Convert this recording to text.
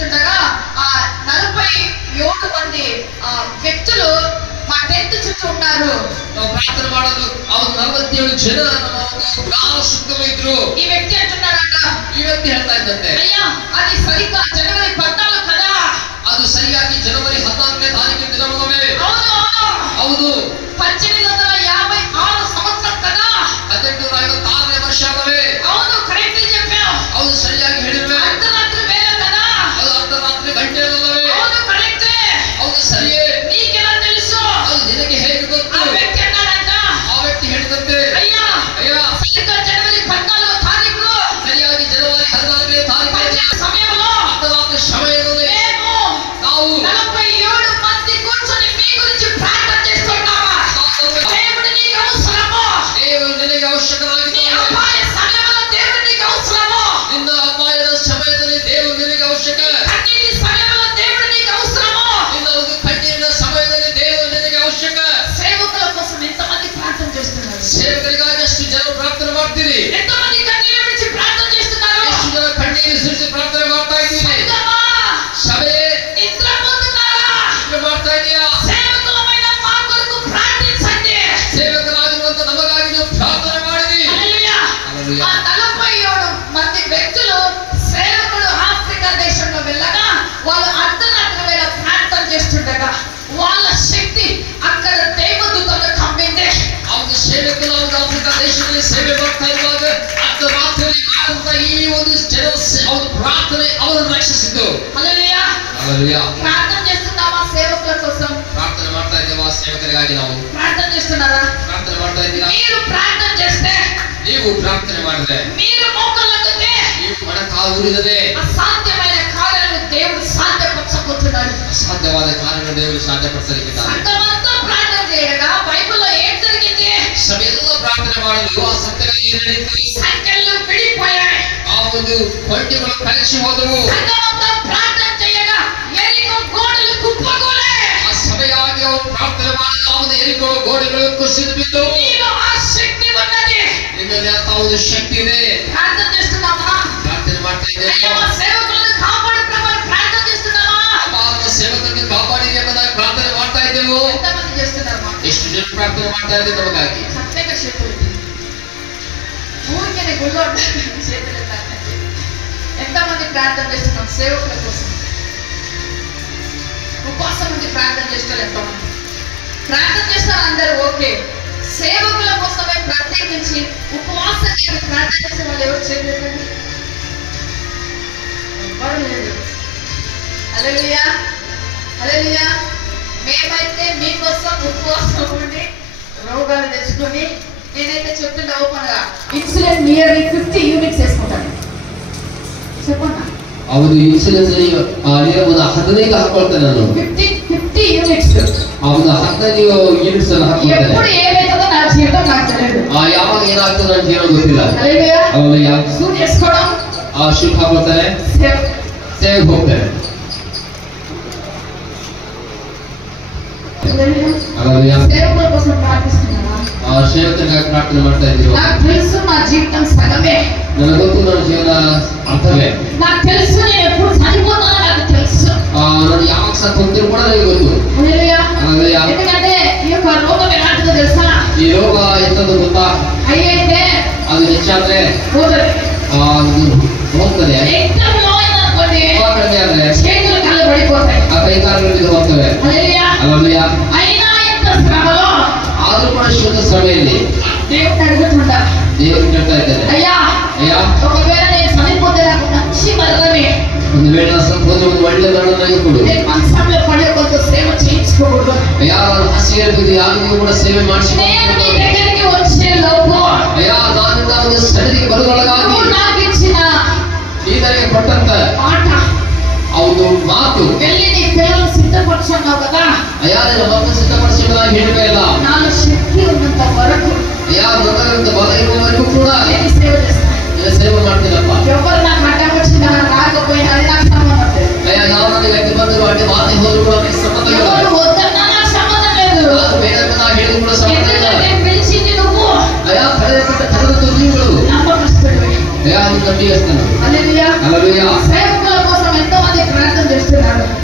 చేస్తుండగా ఆ 47 మంది వ్యక్తులు మా టెంట్ చుట్టూ ఉన్నారు. ಪ್ರಾರ್ಥನೆ ಮಾಡೋದು ಅವ್ರು 47 ಜನ ಬಹಳ ಸುಖವಿದ್ರು. ఈ వ్యక్తి అంటున్నాడంట, ಈ ವ್ಯಕ್ತಿ ಹೇಳ್ತಾ ಇದ್ದಂತೆ, అయ్యా అది సరిగ్గా జనవరి 14 కదా. ಅದು ಸರಿಯಾಗಿ ಜನವರಿ 14ನೇ ತಾರೀಕಿನ ದಿನವೇ. అవును ಹೌದು, 1856 సంవత్సరం కదా. 1856ನೇ ವರ್ಷ ಅಲ್ಲವೇ. అవును కరెక్ట్ చెప్పావు. ಹೌದು సరిಯಾಗಿ ಹೇಳಿರುವೆ. అర్ధరాత్రి వేళ కదా. ಅದು ಅರ್ಧರಾತ್ರಿ ಗಂಟೆ ಅಲ್ಲವೇ. అవును కరెక్టే. ಹೌದು ಸರಿಯೇ. నీకెలా తెలుసు? ಅದು ನಿನಗೆ ಹೇಗೆ ಗೊತ್ತು? ఆ వ్యక్తి అన్నాడంట, ಆ ವ್ಯಕ್ತಿ ಹೇಳಿದಂತೆ, అయ్యా సరిగ్గా జనవరి 14వ తారీఖు ಸರಿಯಾಗಿ ಜನವರಿ 14ನೇ ತಾರೀಕು సమయంలో ಅರ್ಧರಾತ್ರಿ ಸಮಯದಲ್ಲಿ ನಾವು 47 మంది కూర్చొని మీ గురించి ప్రార్థన చేస్తున్నావా? దేవుడు నీకు అవసరమో? ದೇವರು ನಿನಗೆ ಅವಶ್ಯಕವಾಗಿದ್ದಾನೆ. అపాయ సమయంలో దేవుడు నీకు అవసరమో? ನಿನ್ನ ಅಪಾಯದ ಸಮಯದಲ್ಲಿ ದೇವರು ನಿನಗೆ ಅವಶ್ಯಕ. కన్నీటి సమయంలో దేవుడు నీకు అవసరమో? ನಿನ್ನ ಒಂದು ಕಣ್ಣೀರಿನ ಸಮಯದಲ್ಲಿ ದೇವರು ನಿನಗೆ ಅವಶ್ಯಕ. సేవకుల కోసం ఎంతమంది ప్రార్థన చేస్తున్నారు? ಸೇವಕರಿಗಾಗಿ ಎಷ್ಟು ಜನ ಪ್ರಾರ್ಥನೆ ಮಾಡ್ತೀರಿ? ఎంతమంది కన్నీరు విడిచి ప్రార్థన చేస్తున్నారు? ಎಷ್ಟು ಜನ ಕಣ್ಣೀರು ಸುರಿಸಿ ಪ್ರಾರ್ಥನೆ ಮಾಡ್ತಾ ಇದ್ದೀರಿ? ಸಭೆ నిద్రపోతున్నారా? ಮಾಡ್ತಾ ಇದೆಯಾ? సేవకులమైన మా కొరకు ప్రార్థించండి. ಸೇವಕರಾಗಿರುವಂತ ನಮಗಾಗಿ ನೀವು ಪ್ರಾರ್ಥನೆ ಮಾಡಿರಿ. హల్లెలూయా. ఆ 47 మంది వ్యక్తులు సేవకుడు ఆఫ్రికా దేశంలో వెళ్ళగా వాళ్ళు అర్ధరాత్రి వేళ ప్రార్థన చేస్తుండగా వాళ్ళ శక్తి అక్కడ దేవదూతలు కమ్మింది. ಅವರು ಸೇವಕರು ಆಫ್ರಿಕಾ ದೇಶದಲ್ಲಿ ಸೇವೆ ಮಾಡ್ತಾ ಇರುವಾಗ ಅರ್ಧರಾತ್ರಿ ಮಾಡುವಂತ ಈ ಒಂದು ಜನ ಅವ್ರ ಪ್ರಾರ್ಥನೆ ಅವರನ್ನು ರಕ್ಷಿಸಿತು. హల్లెలూయా. హల్లెలూయా. ప్రార్థన చేస్తున్నామా సేవకుల కోసం? ಪ್ರಾರ್ಥನೆ ಮಾಡ್ತಾ ಇದ್ದೇವಾ ಸೇವಕರಿಗಾಗಿ? ನಾವು ప్రార్థన చేస్తున్నారా? ಪ್ರಾರ್ಥನೆ ಮಾಡ್ತಾ ಇದ್ದೀರಾ? మీరు ప్రార్థన చేస్తే, ನೀವು ಪ್ರಾರ್ಥನೆ ಮಾಡಿದ್ರೆ, మీరు మోకళ్ళొత్తితే ನೀವು ಮೊಣಕಾಲು ಊರಿದರೆ అసాధ్యమైన కార్యాలు దేవుడు సాధ్యపరచబోతున్నాడు. ಅಸಾಧ್ಯವಾದ ಕಾರ್ಯಗಳನ್ನು ದೇವರು ಸಾಧ್ಯಪಡಿಸಲಿಕ್ಕಿದ್ದಾನೆ. సంఘమంతా ప్రార్థన చేయగా బైబిల్లో ఏం జరిగింది? ಸಭೆಯೆಲ್ಲ ಪ್ರಾರ್ಥನೆ ಮಾಡಲು ಆ ಸತ್ಯಗಳು ಏನು ನಡೆಯಿತು? సంఖ్యలు విడిపోయాయి. ಆ ಒಂದು ಕೊಂಟೆಗಳು ಕಲಸಿ ಹೋದವು. సంఘమంతా ప్రార్థన చేయగా ఎరికో గోడలు కుప్పకూలే. ಆ ಸಭೆಯಾಗಿ ಅವರು ಪ್ರಾರ್ಥನೆ ಮಾಡಲು ಅವನ ಎರಿಕೋ ಗೋಡೆಗಳು ಕುಸಿದು ಬಿದ್ದು. నీలో ఆ శక్తి ఉన్నది. ನಿನ್ನಲ್ಲಿ ಅಂತ ಒಂದು ಶಕ್ತಿ ಇದೆ. ప్రార్థన చేస్తున్నామా? ಪ್ರಾರ್ಥನೆ ಮಾಡ್ತಾ ಇದ್ದೇವೆ. అయ్యా సేవకులను కాపాడు ప్రభు ప్రార్థన చేస్తున్నామా? ನಮ್ಮ ಸೇವಕರನ್ನು ಕಾಪಾಡಿದೆ ಎಂಬುದಾಗಿ ಪ್ರಾರ್ಥನೆ ಮಾಡ್ತಾ ಇದ್ದೆವು. ఎంతమంది చేస్తున్నామా? ಎಷ್ಟು ಜನ ಪ್ರಾರ್ಥನೆ ಮಾಡ್ತಾ ಇದ್ದೇವೆ ನಮಗಾಗಿ? ప్రత్యేక చేతులు ఊరికే గుళ్ళో చేతులు ఎత్తాలండి. ఎంతమంది ప్రార్థన చేస్తున్నాం సేవకుల కోసం? ఉపవాసం నుండి ప్రార్థన చేస్తారు ఎంతమంది? ప్రార్థన చేస్తారు అందరూ ఓకే. సేవకుల కోసమే ప్రత్యేకించి ఉపవాసం చేసి ప్రార్థన చేసే వాళ్ళు ఎవరు చేయలేదండి? ఎవరు లేదు. హల్లెలూయా, హల్లెలూయా. మేమైతే మీకోసం ఉపవాసం ఉండి రోగాలు తెచ్చుకొని, నేనైతే చెప్తున్నా ఓపెన్ గా, ఇన్సులిన్ నియర్లీ 50 యూనిట్స్ వేసుకుంటాను. చెప్పండి. ಅವರು ಇನ್ಸುಲಿನ್ ಒಂದು 15 ಹಾಕೊಳ್ತೇನೆ ನಾನು. 50 ಯೂನಿಟ್ಸ್. ಅವನು 15 ಯೂನಿಟ್ಸ್ ಅನ್ನು ಹಾಕೊಳ್ತೇನೆ. ఎప్పుడు ఏమైతుందో నా జీవితం నాకు తెలియదు. ಯಾವಾಗ ಏನಾಗ್ತದೆ ನನ್ನ ಜೀವನ ಗೊತ್ತಿಲ್ಲ. హల్లెలూయా. ಹల్లెಲೂಯಾ. సూట్ చేసుకోవడం, ಶೂಟ್ ಹಾಕೊಳ್ತಾರೆ, ಸೇವೆಗೆ ಹೋಗ್ತಾರೆ. ಹಲ್ಲೆಲೂಯಾ. సేవకుల కోసం ప్రార్థిస్తున్నావా? ಸೇವಕರಿಗಾಗಿ ಪ್ರಾರ್ಥನೆ ಮಾಡ್ತಾ ಇದ್ದೀವಿ. నాకు తెలుసు నా జీవితం సగమే. ನನಗೆ ಗೊತ್ತು ನನ್ನ ಜೀವನ ಅರ್ಥವೇ. నాకు తెలుసు నేను ఎప్పుడు చనిపోతానో నాకు తెలుసు. ನಾನು ಯಾವಾಗ ಸತ್ತು ಹೋಗ್ತೀನಿ ಕೂಡ ನನಗೆ ಗೊತ್ತು. హల్లెలూయా. హల్లెలూయా. ఎందుకంటే ఈ యొక్క రోగం ఎలాంటిదో తెలుసా? ಈ ರೋಗ ಎಂತದ್ದು ಗೊತ್ತಾ? అయితే ಅದು ಹೆಚ್ಚಾದ್ರೆ పోతుంది. ಹೋಗ್ತದೆ. ఎక్కువ అయిందనుకోండి ಕಡಿಮೆ ಆದ್ರೆ చేతులు కాళ్ళు పడిపోతాయి. ಆ ಕೈ ಕಾಲುಗಳು ಬಿದ್ದು ಹೋಗ್ತವೆ. హల్లెలూయా. ಹಲ್ಲೆಲೂಯಾ. అయినా ఎంత శ్రమలో ಆದ್ರೂ ಕೂಡ ಶುದ್ಧ ಶ್ರಮೆಯಲ್ಲಿ దేవుడు అడుగుతుంటా, ದೇವರು ಕೇಳ್ತಾ ಇದ್ದಾರೆ, అయ్యా ಅಯ್ಯ ఒకవేళ నేను చనిపోతే నాకు మంచి మరణమే, ಒಂದು ವೇಳೆ ಒಂದು ಒಳ್ಳೆ ಮರಣ ನನಗೆ ಕೊಡು. నేను మంచంలో పడే కొంత సేవ చేయించుకోకూడదు. ಅಯ್ಯ ಹಾಸಿಗೆ ಬಿದ್ದು ಯಾರಿಗೂ ಕೂಡ ಸೇವೆ ಮಾಡಿಸಿ, నేను నీ దగ్గరికి వచ్చే లోపు ಅಯ್ಯ ನಾನಿಂದ ಒಂದು ಸನ್ನಿಧಿಗೆ ಬರುವೊಳಗಾಗಿ నువ్వు నాకు ఇచ్చిన ಈ ನನಗೆ ಕೊಟ್ಟಂತ మాట, ಅವನು ಮಾತು, వెళ్ళి నీ పిల్లలు సిద్ధపరచున్నావు కదా, ಅಯ್ಯ ನನ್ನ ಮಕ್ಕಳು ಸಿದ್ಧಪಡಿಸಿದಾಗ ಹೇಳಿಕೆ ಇಲ್ಲ. నాలో శక్తి ఉన్నంత వరకు ಅಯ್ಯ ನನ್ನ ಬಲ ಇರುವವರೆಗೂ ಕೂಡ నేను సేవ చేస్తాను. ಸೇವೆ ಮಾಡ್ತೀನಪ್ಪ. ఎవరు నాకు